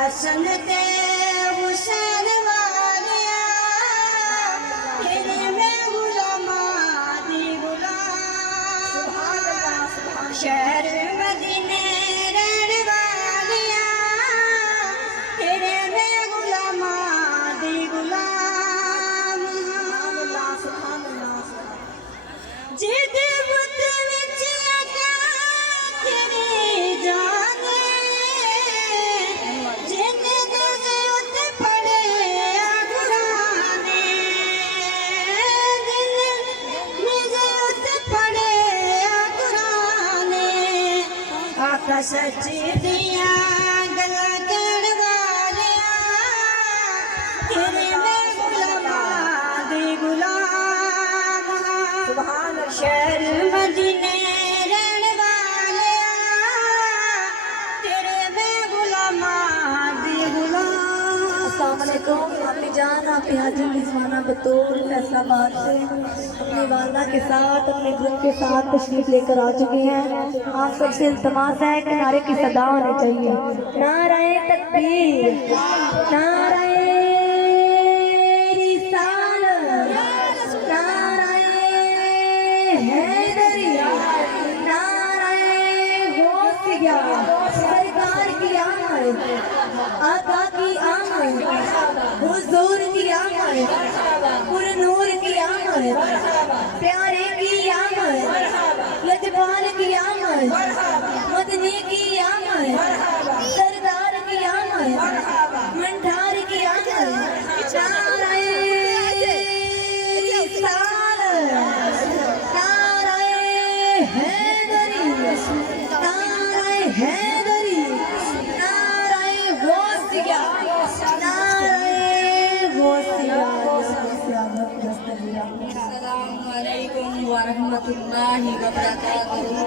हसन ते हुसैन वालिया तेरे में गुलामा दी गुलाम शहर मदीने रहने वालिया तेरे में गुलामा दी गुलाम जिद बुत विच अका तेरी जाने जिन दे उते पड़े कुराने जिन दे उते पड़े कुराने आका सच्ची दिया गल्लां कहण वालिया तेरे में गुलामा दी गुलाम शहर मदीने रहने वालिया तेरे में गुलामा दी गुलाम। अस्सलाम वालेकुम। आपकी जान आपकी हाजी रिजवाना बतौर फैसलाबाद से अपनी वालदा के साथ अपने ग्रुप के साथ तशरीफ लेकर आ चुके हैं। आप सबसे इल्तमास है कि नारे की सदा होनी चाहिए। नारे तकबीर, नारे रिसालत, नारे हैदरी, नारे गौसिया, सरकार की आमद, आका की आमद, हुजूर की आमद, पुरनूर की आमद, प्यारे की आमद, लजपाल की आमद, मदनी की आमद, सरदार की आमद, मंठार की आमद, नारे रिसालत, नारे हैदरी, नारे हैदरी, नारे गौसिया, नारे गौसिया। अस्सलामुअलैकुम वरहमतुल्लाहि वबरकातुहू।